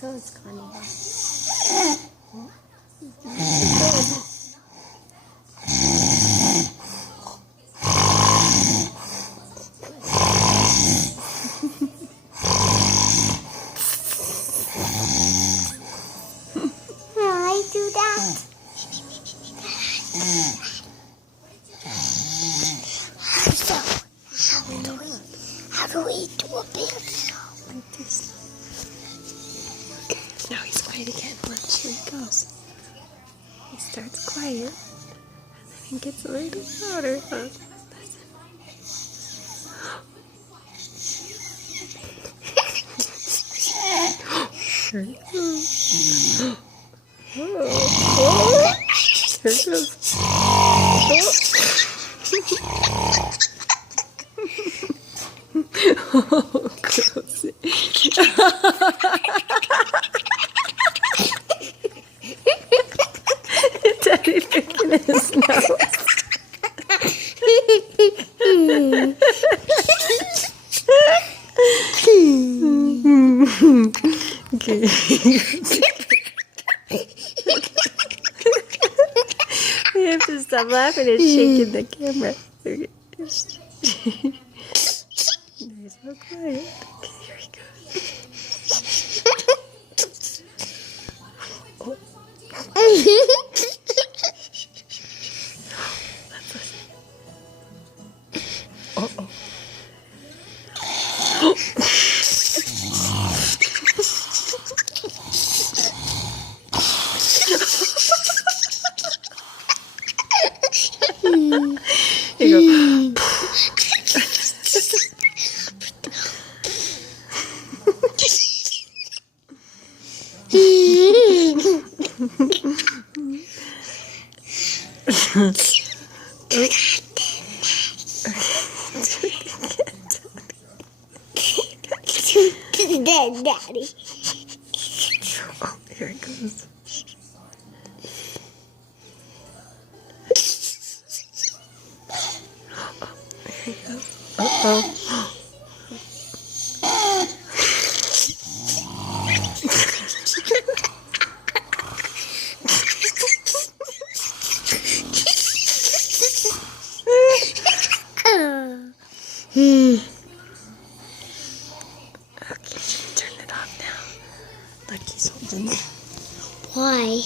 goes, Connie. I do that. How do we do a big song? Like this. Okay, now he's quiet again. Watch, here he goes. He starts quiet, and then he gets a little louder. Listen. Here he goes. Oh. Here he goes. Oh, gross. Daddy picking his nose. Okay. We have to stop laughing and shaking the camera. Okay. He's so quiet. Okay, here he goes. Oh. Let's listen. Uh-oh. Here you go. Daddy. Oh, here it goes. Oh, here he goes. Uh-oh. Okay, should we turn it off now? Look, he's holding it. Why?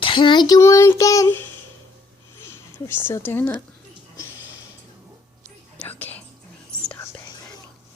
Can I do one again? We're still doing that.